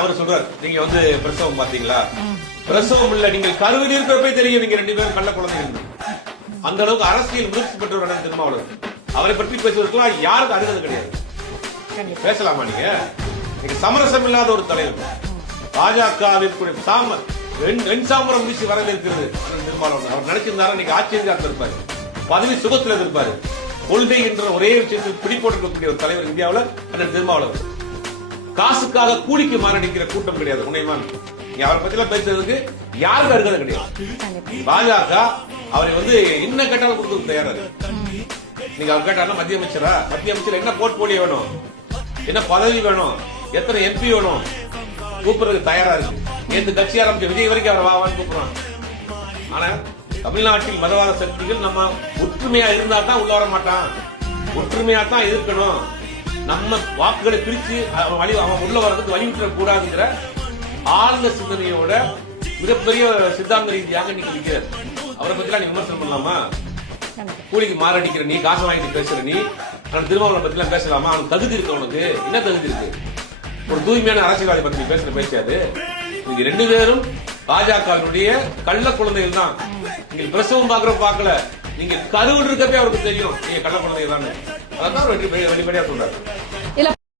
அவர் சொல்றாரு, நீங்க பிரசவம் பாத்தீங்களா? பிரசவம் இல்ல, நீங்கள் கருவில் இருக்கிறப்ப தெரியும் நீங்க ரெண்டு பேரும் கள்ள குழந்தைகள். அந்த அளவுக்கு அரசியல் முயற்சி பெற்றவர் திருமாவளவன். அவரை பற்றி பேசுவதற்கெல்லாம் யாருக்கு அருகது கிடையாது. பேசலாமா நீங்க? சமரசம் இல்லாத ஒரு தலைவர். பாஜகவிற்குரிய வெண் சாமரம் வீசி வரவேற்கிறது திருமாவளவன். அவர் நினைச்சிருந்தாரா நீங்க ஆச்சரியத்தில் இருப்பாரு, பதவி சுகத்தில் இருப்பாரு. கொள்கை என்ற ஒரே விஷயத்தில் பிடிப்போட்டிருக்கக்கூடிய ஒரு தலைவர் இந்தியாவில் அண்ணன் திருமாவளவன். காசுக்காக கூலிக்கு மாரடிக்கிற கூட்டம் கிடையாது. உண்மையான் அவரை பத்தி பேசுறதுக்கு யாருக்கு அருகதை கிடையாது. பாஜக அவரை என்ன கேட்டாலும் கொடுக்க தயாரா இருக்கு. நீங்க அவர் கேட்டாலும் மத்திய அமைச்சர் என்ன போர்ட்போலியோ வேணும், என்ன பதவி வேணும், எத்தனை எம்பி வேணும் கூப்பிடுறதுக்கு தயாரா இருக்கு. நேற்று கட்சி ஆரம்பிச்ச விஜய் வரைக்கும் அவர் வாவான்னு கூப்பிடுறான். ஆனா தமிழ்நாட்டில் மதவாத சக்திகள் நம்ம ஒற்றுமையா இருந்தா தான் உள்ள வர மாட்டான், ஒற்றுமையா தான் எதிர்க்கணும், நம்ம வாக்குகளை பிரிச்சு அவன் உள்ள வர்றதுக்கு வழிவிட்ட கூடாதுங்கிற ஆழ்ந்த சிந்தனையோட மிகப்பெரிய சித்தாந்த ரீதியாக நீங்க நிற்கிறார். அவரை பத்தி நீ விமர்சனம் பண்ணலாமா? கூலிக்கு மாரடிக்கிற நீ, காசு வாங்கிட்டு பேசுற நீ, திருமாவளவன் பத்தி எல்லாம் பேசலாமா? அவனுக்கு தகுதி இருக்கு. அவனுக்கு என்ன தகுதி இருக்கு? ஒரு தூய்மையான அரசியல்வாதி பத்தி பேசுற பேசாது. நீங்க ரெண்டு பேரும் பாஜகவினுடைய கள்ள குழந்தைகள் தான். நீங்க பிரசவம் பார்க்கல, நீங்க கருவில் இருக்கப்பே அவருக்கு தெரியும் நீங்க கள்ள குழந்தைகள் தான். அதான் வெளிப்படையா சொல்றாரு.